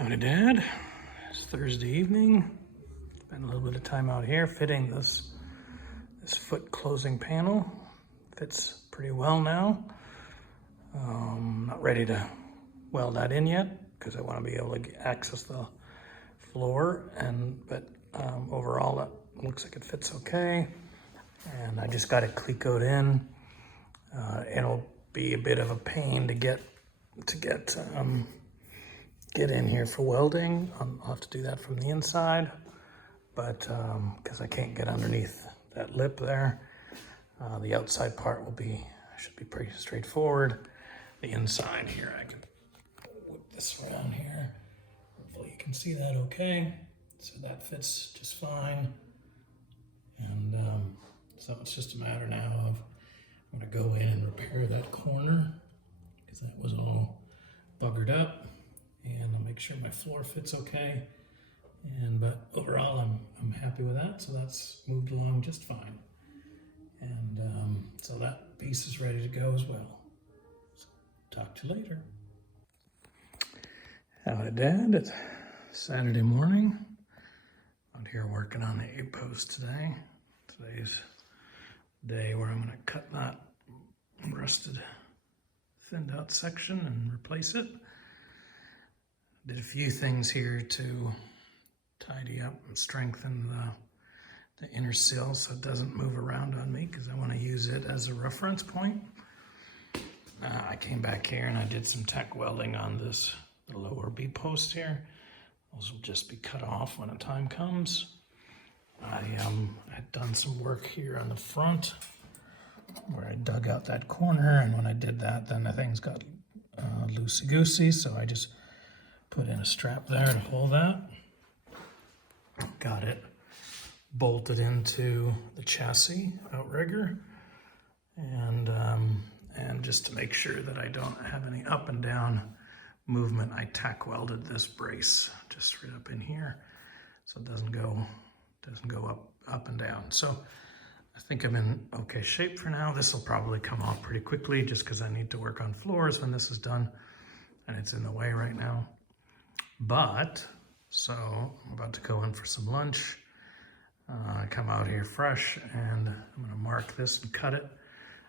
Howdy, Dad. It's Thursday evening. Spent a little bit of time out here fitting this foot closing panel. Fits pretty well now. Not ready to weld that in yet because I want to be able to access the floor. But overall, it looks like it fits okay. And I just got it clecoed in. It'll be a bit of a pain to get in here for welding. I'll have to do that from the inside, but because I can't get underneath that lip there. The outside part should be pretty straightforward. The inside here, I can whip this around here. Hopefully you can see that okay. So that fits just fine. And so it's just a matter now of I'm gonna go in and repair that corner because that was all buggered up. And I'll make sure my floor fits okay. But overall, I'm happy with that. So that's moved along just fine. And so that piece is ready to go as well. So talk to you later. Howdy, Dad. It's Saturday morning. Out here working on the A-post today. Today's the day where I'm going to cut that rusted, thinned out section and replace it. Did a few things here to tidy up and strengthen the inner sill so it doesn't move around on me because I want to use it as a reference point. I came back here and I did some tack welding on the lower B post here. Those will just be cut off when the time comes. I had done some work here on the front where I dug out that corner, and when I did that, then the things got loosey-goosey, so I just put in a strap there to hold that. Got it bolted into the chassis outrigger, and just to make sure that I don't have any up and down movement, I tack welded this brace just right up in here, so it doesn't go up and down. So I think I'm in okay shape for now. This will probably come off pretty quickly just because I need to work on floors when this is done, and it's in the way right now. But, so I'm about to go in for some lunch. I come out here fresh and I'm gonna mark this and cut it.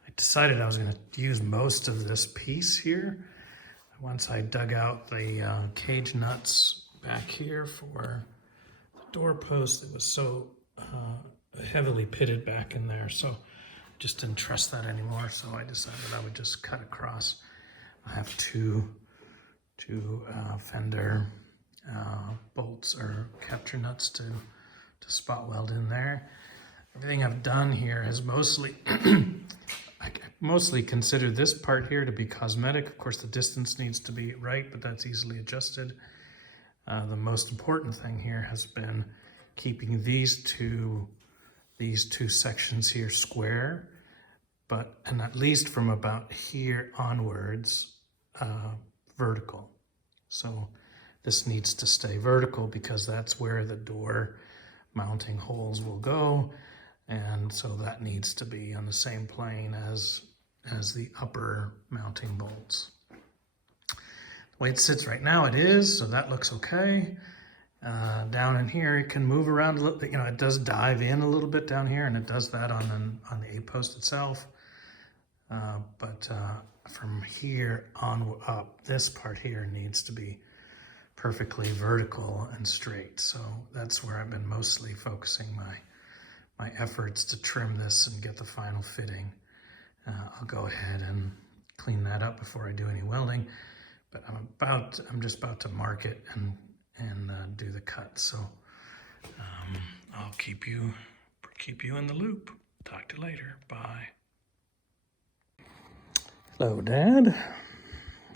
I decided I was gonna use most of this piece here. Once I dug out the cage nuts back here for the door post, it was so heavily pitted back in there. So just didn't trust that anymore. So I decided I would just cut across. I have two fender bolts or capture nuts to spot weld in there. Everything I've done here has mostly I mostly consider this part here to be cosmetic. Of course, the distance needs to be right, but that's easily adjusted. The most important thing here has been keeping these two sections here square, and at least from about here onwards vertical. So this needs to stay vertical because that's where the door mounting holes will go. And so that needs to be on the same plane as the upper mounting bolts. The way it sits right now, it is, so that looks okay. Down in here, it can move around a little bit. It does dive in a little bit down here, and it does that on the A-post itself. But from here on up, this part here needs to be perfectly vertical and straight. So that's where I've been mostly focusing my efforts to trim this and get the final fitting. I'll go ahead and clean that up before I do any welding, but I'm just about to mark it and do the cut. So I'll keep you in the loop. Talk to you later. Bye. Hello, Dad.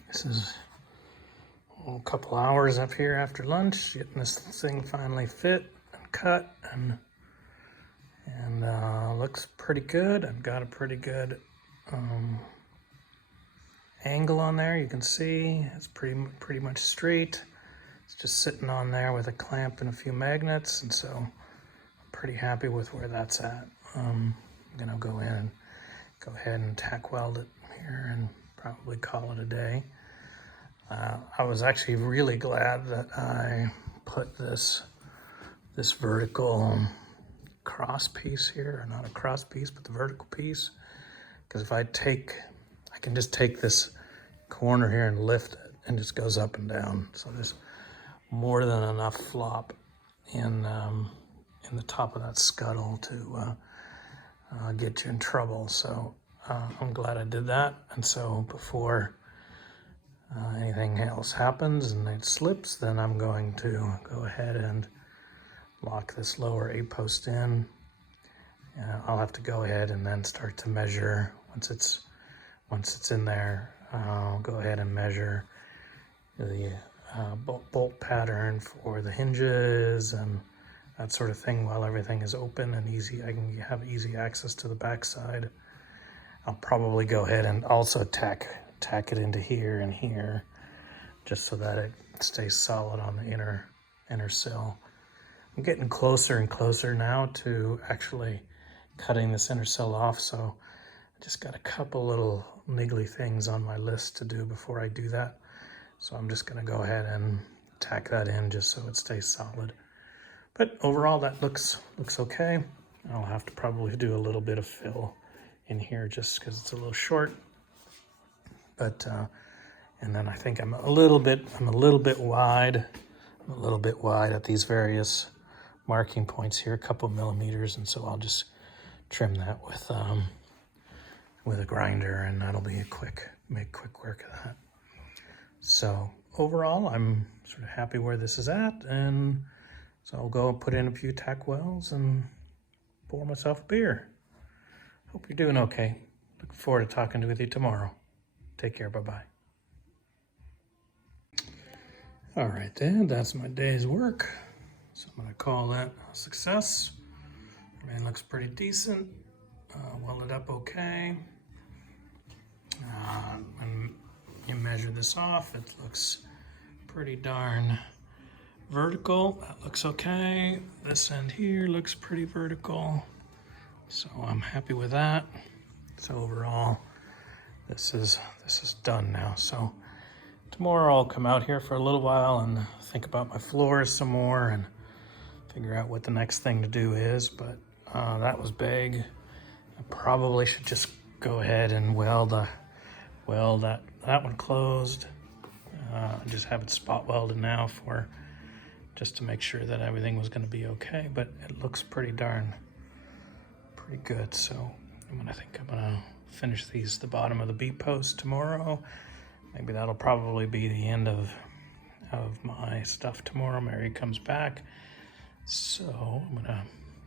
This is a couple hours up here after lunch, getting this thing finally fit and cut, and looks pretty good. I've got a pretty good angle on there. You can see it's pretty much straight. It's just sitting on there with a clamp and a few magnets, and so I'm pretty happy with where that's at. I'm gonna go ahead and tack weld it here and probably call it a day. I was actually really glad that I put this vertical cross piece here, or not a cross piece, but the vertical piece. Because if I can just take this corner here and lift it, and it just goes up and down. So there's more than enough flop in the top of that scuttle to get you in trouble. So I'm glad I did that. And so before anything else happens and it slips, then I'm going to go ahead and lock this lower A-post in. I'll have to go ahead and then start to measure once it's in there. I'll go ahead and measure the bolt pattern for the hinges and that sort of thing while everything is open and easy. I can have easy access to the backside. I'll probably go ahead and also tack it into here and here, just so that it stays solid on the inner sill. I'm getting closer and closer now to actually cutting this inner sill off, so I just got a couple little niggly things on my list to do before I do that. So I'm just gonna go ahead and tack that in just so it stays solid. But overall that looks okay. I'll have to probably do a little bit of fill in here just because it's a little short. But and then I think I'm a little bit wide. I'm a little bit wide at these various marking points here, a couple millimeters, and so I'll just trim that with a grinder, and that'll be make quick work of that. So overall, I'm sort of happy where this is at, and so I'll go put in a few tack welds and pour myself a beer. Hope you're doing okay. Looking forward to talking with you tomorrow. Take care, bye-bye. All right, Dad, that's my day's work. So I'm gonna call that a success. Everything looks pretty decent. Welded up okay. When you measure this off, it looks pretty darn vertical. That looks okay. This end here looks pretty vertical. So I'm happy with that. So overall, this is done now. So tomorrow I'll come out here for a little while and think about my floors some more and figure out what the next thing to do is. But that was big. I probably should just go ahead and weld that one closed. Just have it spot welded now just to make sure that everything was going to be okay. But it looks pretty good. So I think I'm gonna finish the bottom of the B-post tomorrow. Maybe that'll probably be the end of my stuff tomorrow. Mary comes back, so I'm gonna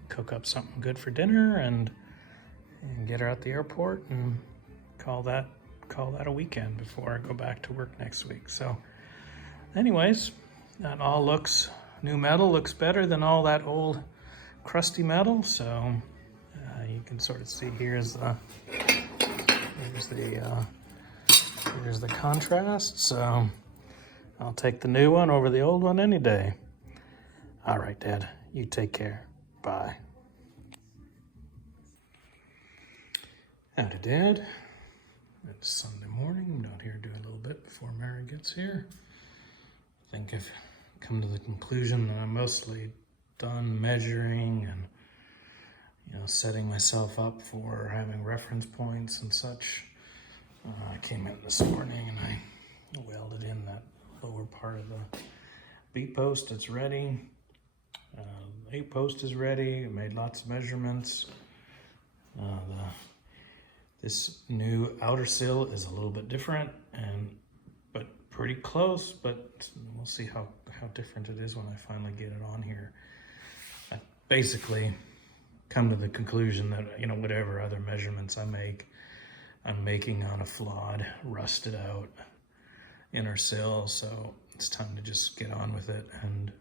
cook up something good for dinner and get her at the airport and call that a weekend before I go back to work next week. So anyways, that all looks, new metal looks better than all that old crusty metal. So you can sort of see here's the contrast. So I'll take the new one over the old one any day. All right, Dad, you take care. Bye. Howdy, Dad. It's Sunday morning. I'm out here doing a little bit before Mary gets here. I think I've come to the conclusion that I'm mostly done measuring and setting myself up for having reference points and such. I came in this morning and I welded in that lower part of the B-post. It's ready. The A-post is ready. I made lots of measurements. This new outer sill is a little bit different, but pretty close. But we'll see how different it is when I finally get it on here. I basically come to the conclusion that whatever other measurements I make, I'm making on a flawed, rusted out inner sill. So it's time to just get on with it and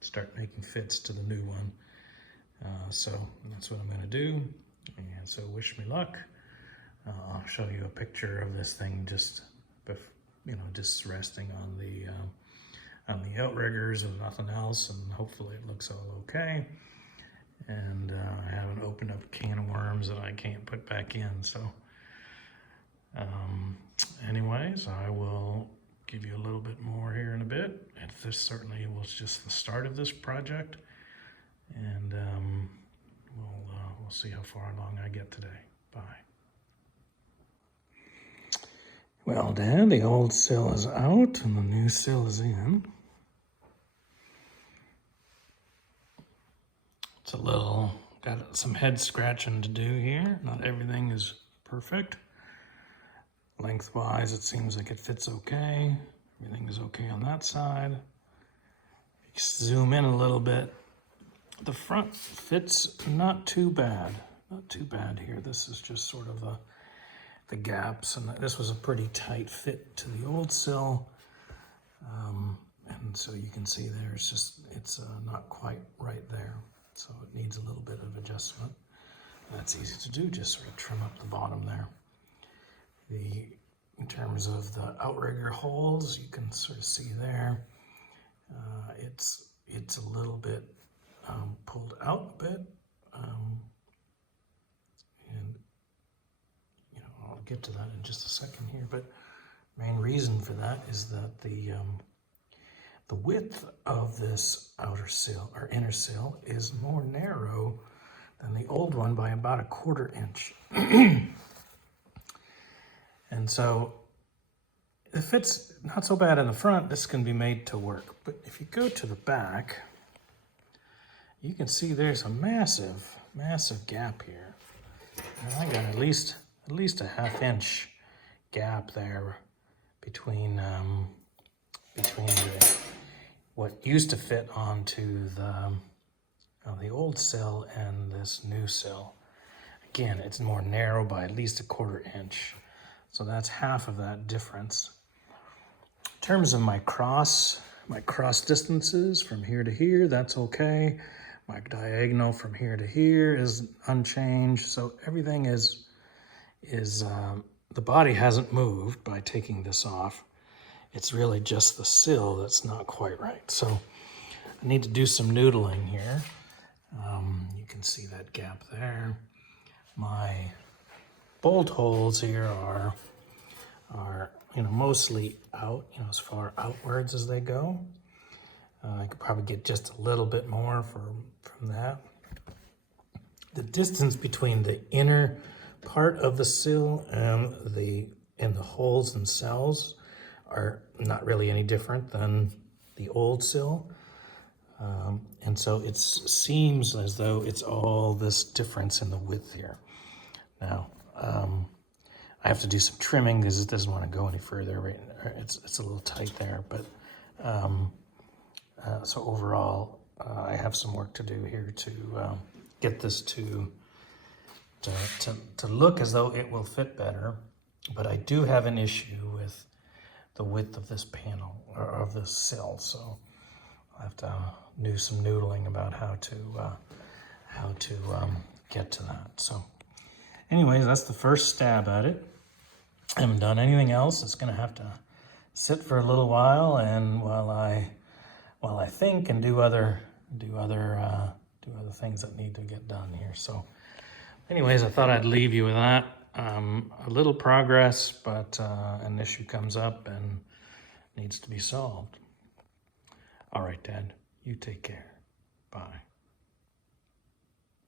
start making fits to the new one. So that's what I'm going to do. And so wish me luck. I'll show you a picture of this thing just resting on the outriggers and nothing else, and hopefully it looks all okay. And I haven't opened up a can of worms that I can't put back in. So anyways, I will give you a little bit more here in a bit. This certainly was just the start of this project, and we'll see how far along I get today. Bye. Well, Dad, the old sill is out and the new sill is in. It's a little, got some head scratching to do here. Not everything is perfect. Lengthwise, it seems like it fits okay. Everything is okay on that side. Zoom in a little bit. The front fits not too bad. Not too bad here. This is just sort of the gaps, and this was a pretty tight fit to the old sill. And so you can see there, it's not quite right there. So it needs a little bit of adjustment. That's easy to do, just sort of trim up the bottom there. In terms of the outrigger holes, you can sort of see there, it's a little bit pulled out a bit, and you know, I'll get to that in just a second here. But main reason for that is that the width of this outer sill or inner sill is more narrow than the old one by about 1/4 inch. And so it fits not so bad in the front. This can be made to work. But if you go to the back, you can see there's a massive, massive gap here. And I got at least a 1/2 inch gap there between what used to fit onto the old sill and this new sill. Again, it's more narrow by at least 1/4 inch. So that's half of that difference. In terms of my cross distances from here to here, that's okay. My diagonal from here to here is unchanged. So everything is the body hasn't moved by taking this off. It's really just the sill that's not quite right. So I need to do some noodling here. You can see that gap there. My bolt holes here are mostly out, as far outwards as they go. I could probably get just a little bit more from that. The distance between the inner part of the sill and the holes themselves are not really any different than the old sill. And so it seems as though it's all this difference in the width here. Now, I have to do some trimming because it doesn't want to go any further. Right? It's a little tight there, but so overall, I have some work to do here to get this to look as though it will fit better. But I do have an issue with the width of this panel or of this sill, so I have to do some noodling about how to get to that. So, anyways, that's the first stab at it. I haven't done anything else. It's going to have to sit for a little while, and while I think and do other things that need to get done here. So, anyways, I thought I'd leave you with that. A little progress, but an issue comes up and needs to be solved. All right, Dad, you take care. Bye.